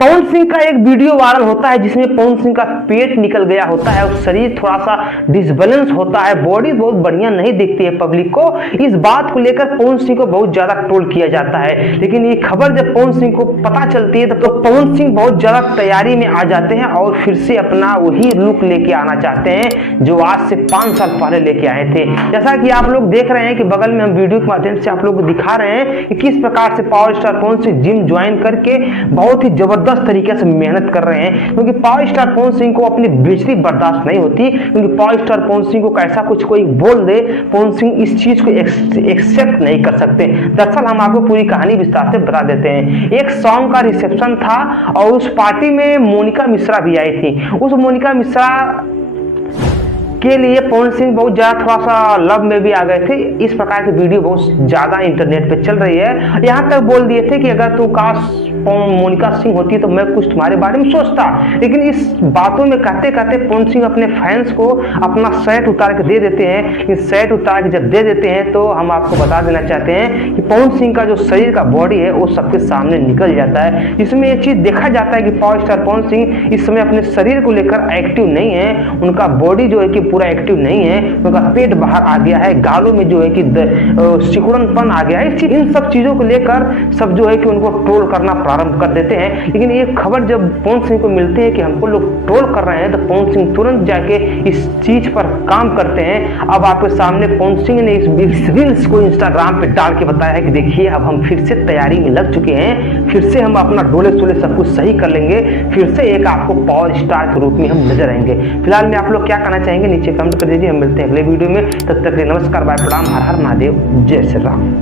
पवन सिंह का एक video viral होता है जिसमें पवन सिंह का पेट निकल गया होता है और शरीर थोड़ा सा डिसबैलेंस होता है, बॉडी बहुत बढ़िया नहीं दिखती है पब्लिक को। इस बात को लेकर पवन सिंह को बहुत ज्यादा ट्रोल किया जाता है, लेकिन ये खबर जब पवन सिंह को पता चलती है तो पवन सिंह बहुत ज्यादा तैयारी में आ जाते हैं और फिर से अपना वही लुक लेके आना चाहते हैं जो आज से 5 साल पहले लेके आए थे। जैसा कि आप लोग देख रहे हैं कि बगल में हम वीडियो के माध्यम से आप लोग को दिखा रहे हैं कि किस प्रकार से power star Pawan Singh gym join करके बहुत ही जबरदस्त तरीके से मेहनत कर रहे हैं, क्योंकि पावर स्टार पवन सिंह को अपनी बेइज्जती बर्दाश्त नहीं होती। क्योंकि पावर स्टार पवन सिंह को कैसा कुछ कोई बोल दे, पवन सिंह इस चीज को एक्सेप्ट नहीं कर सकते। दरअसल हम आपको पूरी कहानी विस्तार से बता देते हैं। एक सॉन्ग का रिसेप्शन था और उस पार्टी में मोनिका मिश्रा भी आई थी। उस मोनिका मिश्रा के लिए पवन सिंह बहुत ज्यादा थोड़ा सा लव में भी आ गए थे। इस प्रकार की वीडियो बहुत ज्यादा इंटरनेट पे चल रही है। यहाँ तक बोल दिए थे कि अगर तू काश मोनिका सिंह होती तो मैं कुछ तुम्हारे बारे में सोचता। लेकिन इस बातों में कहते कहते पवन सिंह अपने फैंस को अपना शर्ट उतार के दे देते हैं। इस शर्ट उतार के जब दे देते हैं तो हम आपको बता देना चाहते हैं कि पवन सिंह का जो शरीर का बॉडी है वो सबके सामने निकल जाता है। इसमें एक चीज देखा जाता है कि पावर स्टार पवन सिंह इस समय अपने शरीर को लेकर एक्टिव नहीं है। उनका बॉडी जो है कि पूरा एक्टिव नहीं है, उनका पेट बाहर आ गया है, गालों में जो है कि सिकुड़नपन आ गया है। इन सब चीजों को लेकर सब जो है कि उनको ट्रोल करना प्रारंभ कर देते हैं। लेकिन ये खबर जब पवन सिंह को मिलती है कि हमको लोग ट्रोल कर रहे हैं तो पवन सिंह तुरंत जाके इस चीज पर काम करते हैं। अब आपके सामने पवन सिंह ने इस रील्स को इंस्टाग्राम पे डाल के बताया है कि देखिए अब हम फिर से तैयारी में लग चुके हैं, फिर से हम अपना डोले सोले सब कुछ सही कर लेंगे, फिर से एक आपको पावर स्टार के रूप में हम नजर आएंगे। फिलहाल में आप लोग क्या कहना चाहेंगे नीचे कमेंट कर दीजिए। हम मिलते हैं अगले वीडियो में, तब तक नमस्कार, बाय, प्रणाम, हर हर महादेव, जय श्री राम।